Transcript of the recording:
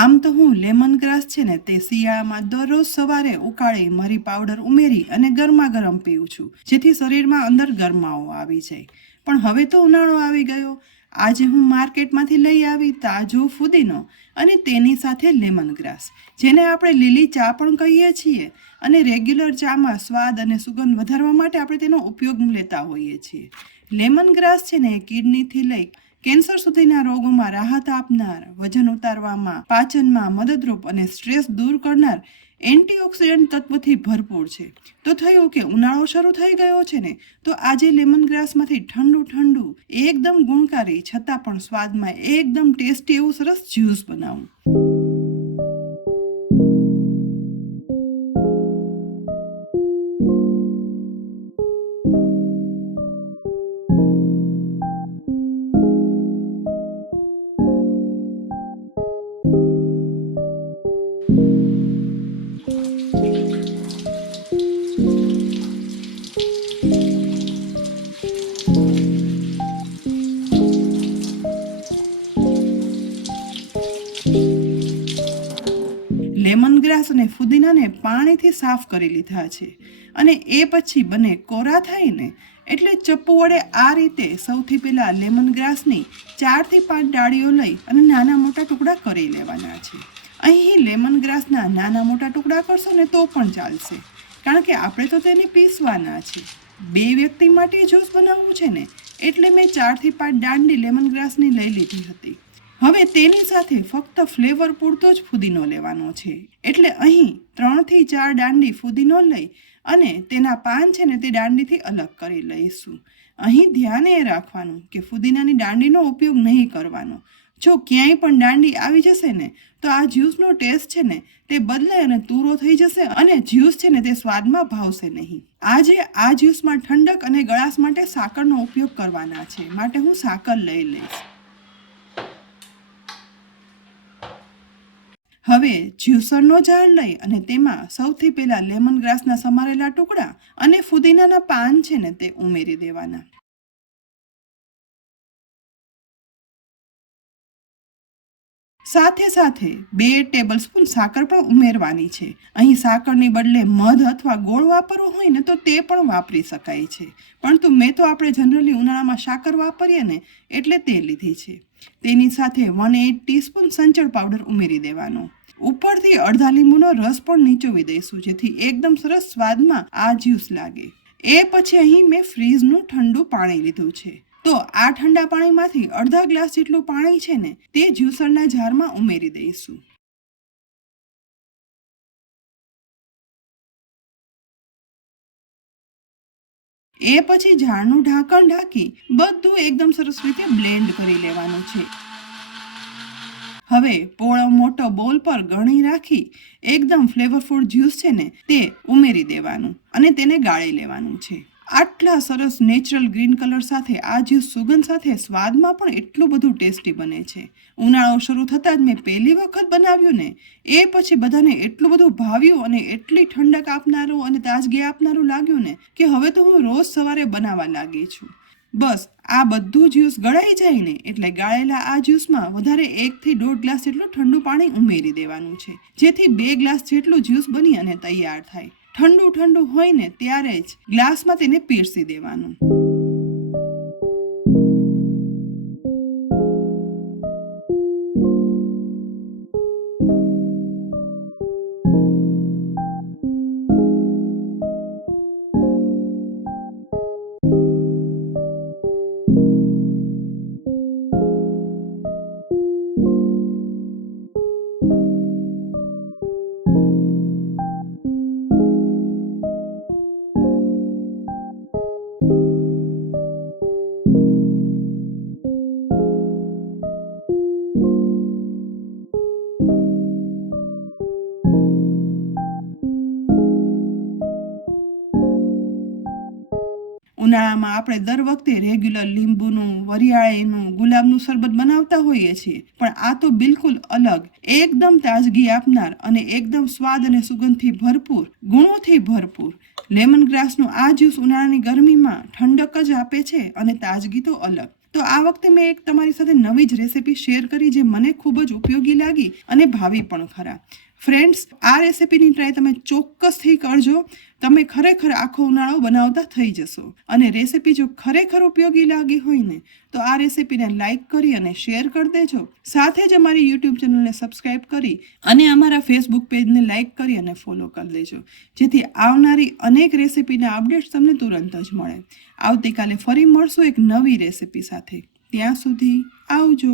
આમ તો હું લેમન ગ્રાસ છે ને તે શિયાળામાં દરરોજ સવારે ઉકાળી મરી પાવડર ઉમેરી અને ગરમા ગરમ પીઉં છું, જેથી શરીરમાં અંદર ગરમાવો આવી જાય. પણ હવે તો ઉનાળો આવી ગયો. આજે હું માર્કેટમાંથી લઈ આવી તાજો ફુદીનો અને તેની સાથે લેમન ગ્રાસ, જેને આપણે લીલી ચા પણ કહીએ છીએ. અને રેગ્યુલર ચામાં સ્વાદ અને સુગંધ વધારવા માટે આપણે તેનો ઉપયોગ લેતા હોઈએ છીએ. લેમન ગ્રાસ છે ને એ કિડનીથી લઈ કેન્સર સુધીના રોગોમાં રાહત આપનાર, વજન ઉતારવામાં, પાચનમાં મદદરૂપ અને સ્ટ્રેસ દૂર કરનાર એન્ટીઓક્સિડન્ટ તત્વથી ભરપૂર છે. તો થયું કે ઉનાળો શરૂ થઈ ગયો છે ને, તો આજે લેમન ગ્રાસમાંથી ઠંડુ ઠંડુ એકદમ ગુણકારી છતાં પણ સ્વાદમાં એકદમ ટેસ્ટી એવું સરસ જ્યુસ બનાવું. લેમન ગ્રાસ અને ફુદીનાને પાણીથી સાફ કરી લીધા છે અને એ પછી બંને કોરા થાય ને એટલે ચપ્પુ વડે આ રીતે સૌથી પહેલાં લેમન ગ્રાસની 4 થી 5 ડાળીઓ લઈ અને નાના મોટા ટુકડા કરી લેવાના છે. અહીં લેમન ગ્રાસના નાના મોટા ટુકડા કરશો ને તો પણ ચાલશે, કારણ કે આપણે તો તેને પીસવાના છે. 2 વ્યક્તિ માટે જ્યુસ બનાવવું છે ને એટલે મેં 4 થી 5 દાંડી લેમન ગ્રાસની લઈ લીધી હતી. હવે તેની સાથે ફક્ત ફ્લેવર પૂરતો જ ફુદીનો લેવાનો છે, એટલે અહીં 3 થી 4 દાંડી ફુદીનો લઈ અને તેના પાન છે ને તે દાંડીથી અલગ કરી લઈશું. અહીં ધ્યાન એ રાખવાનું કે ફુદીનાની દાંડીનો ઉપયોગ નહીં કરવાનો. જો ક્યાંય પણ દાંડી આવી જશે ને તો આ જ્યુસનો ટેસ્ટ છે ને તે બદલાય અને તૂરો થઈ જશે અને જ્યુસ છે ને તે સ્વાદમાં ભાવશે નહીં. આજે આ જ્યુસમાં ઠંડક અને ગળાશ માટે સાકરનો ઉપયોગ કરવાના છે, માટે હું સાકર લઈ લઈશ. હવે જ્યુસરનો જાર લઈ અને તેમાં સૌથી પહેલા લેમન ગ્રાસના સમારેલા ટુકડા અને ફુદીનાના પાન છે ને તે ઉમેરી દેવાના. સાથે સાથે 2 ટેબલસ્પૂન સાકર પણ ઉમેરવાની છે. અહીં સાકરની બદલે મધ અથવા ગોળ વાપરવો હોય ને તો તે પણ વાપરી શકાય છે, પરંતુ મેં તો આપણે જનરલી ઉનાળામાં સાકર વાપરીએ ને એટલે તે લીધી છે. તેની સાથે 1/8 ટીસ્પૂન સંચળ પાવડર ઉમેરી દેવાનો. ઉપરથી અડધા લીંબુનો રસ પણ નીચોવી દઈશું, જેથી એકદમ સરસ સ્વાદમાં આ જ્યુસ લાગે. એ પછી અહીં મેં ફ્રીઝનું ઠંડુ પાણી લીધું છે. તો આ ઠંડા પાણીમાંથી અડધા ગ્લાસ જેટલું પાણી છે ને તે જ્યુસરના જારમાં ઉમેરી દઈશું. એ પછી જારનું ઢાંકણ ઢાંકી બધું એકદમ સરસ રીતે બ્લેન્ડ કરી લેવાનું છે. હવે પોળો મોટો બોલ પર ગળી રાખી એકદમ ફ્લેવરફુલ જ્યુસ છે ને તે ઉમેરી દેવાનું અને તેને ગાળી લેવાનું છે. આટલા સરસ નેચરલ ગ્રીન કલર સાથે આ જ્યુસ સુગંધ સાથે સ્વાદમાં પણ એટલું બધું ટેસ્ટી બને છે. ઉનાળો શરૂ થતાં જ મેં પહેલી વખત બનાવ્યું ને એ પછી બધાને એટલું બધું ભાવ્યું અને એટલી ઠંડક આપનારું અને તાજગી આપનારું લાગ્યું ને કે હવે તો હું રોજ સવારે બનાવવા લાગી છું. બસ આ બધું જ્યુસ ગળાઈ જાય ને એટલે ગાળેલા આ જ્યુસમાં વધારે 1 થી 1.5 ગ્લાસ જેટલું ઠંડુ પાણી ઉમેરી દેવાનું છે, જેથી 2 ગ્લાસ જેટલું જ્યુસ બની અને તૈયાર થાય. ઠંડુ ઠંડુ હોય ને ત્યારે જ ગ્લાસમાં તેને પીરસી દેવાનું. ઉનાળામાં આપણે દર વખતે રેગ્યુલર લીંબુનું, વરિયાળીનું, ગુલાબનું શરબત બનાવતા હોઈએ છીએ, પણ આ તો બિલકુલ અલગ, એકદમ તાજગી આપનાર અને એકદમ સ્વાદ અને સુગંધથી ભરપૂર, ગુણોથી ભરપૂર લેમન ગ્રાસનું આ જ્યુસ ઉનાળાની ગરમીમાં ઠંડક જ આપે છે અને તાજગી તો અલગ. તો આ વખતે મેં એક તમારી સાથે નવી જ રેસીપી શેર કરી જે મને ખૂબ જ ઉપયોગી લાગી અને ભાવી પણ ખરા. ફ્રેન્ડ્સ, આ રેસીપીની ટ્રાય તમે ચોક્કસથી કરજો. તમે ખરેખર આખો ઉનાળો બનાવતા થઈ જશો. અને રેસીપી જો ખરેખર ઉપયોગી લાગી હોય ને તો આ રેસીપીને લાઇક કરી અને શેર કરી દેજો. સાથે જ અમારી યુટ્યુબ ચેનલને સબસ્ક્રાઈબ કરી અને અમારા ફેસબુક પેજને લાઇક કરી અને ફોલો કરી દેજો, જેથી આવનારી અનેક રેસીપીના અપડેટ્સ તમને તુરંત જ મળે. આવતીકાલે ફરી મળશું એક નવી રેસીપી સાથે. ત્યાં સુધી આવજો.